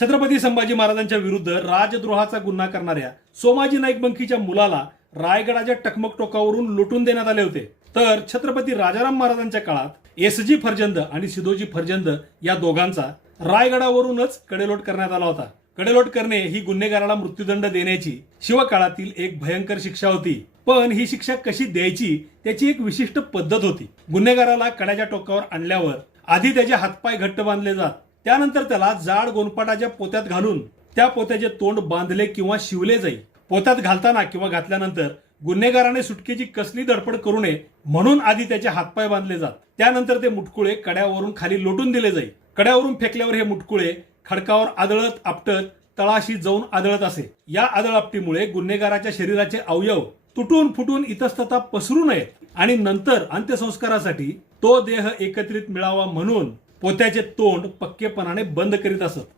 छत्रपती संभाजी महाराजांच्या विरुद्ध राजद्रोहाचा गुन्हा करणाऱ्या सोमाजी नाईक बंकीच्या मुलाला रायगडाच्या टकमक टोकावरून लुटून देण्यात आले होते. तर छत्रपती राजाराम महाराजांच्या काळात एस जी फर्जंद आणि सिदोजी फर्जंद या दोघांचा रायगडावरूनच कडेलोट करण्यात आला होता. कडेलोट करणे ही गुन्हेगाराला मृत्यूदंड देण्याची शिवकाळातील एक भयंकर शिक्षा होती. पण ही शिक्षा कशी द्यायची त्याची एक विशिष्ट पद्धत होती. गुन्हेगाराला कड्याच्या टोकावर आणल्यावर आधी त्याचे हातपाय घट्ट बांधले जात त्यानंतर त्याला जाड गोनपाटाच्या पोत्यात घालून त्या पोत्याचे तोंड बांधले किंवा शिवले जाई. पोत्यात घालताना किंवा घातल्यानंतर गुन्हेगाराने सुटकेची कसली धडपड करू नये म्हणून आधी त्याचे हातपाय बांधले जात. त्यानंतर ते मुटकुळे कड्यावरून खाली लोटून दिले जाई. कड्यावरून फेकल्यावर हे मुटकुळे खडकावर आदळत आपटत तळाशी जाऊन आदळत असे. या आदळापटीमुळे गुन्हेगाराच्या शरीराचे अवयव तुटून फुटून इतस्तता पसरू नयेत आणि नंतर अंत्यसंस्कारासाठी तो देह एकत्रित मिळावा म्हणून पोत्याचे तोंड पक्केपणाने बंद करीत असत.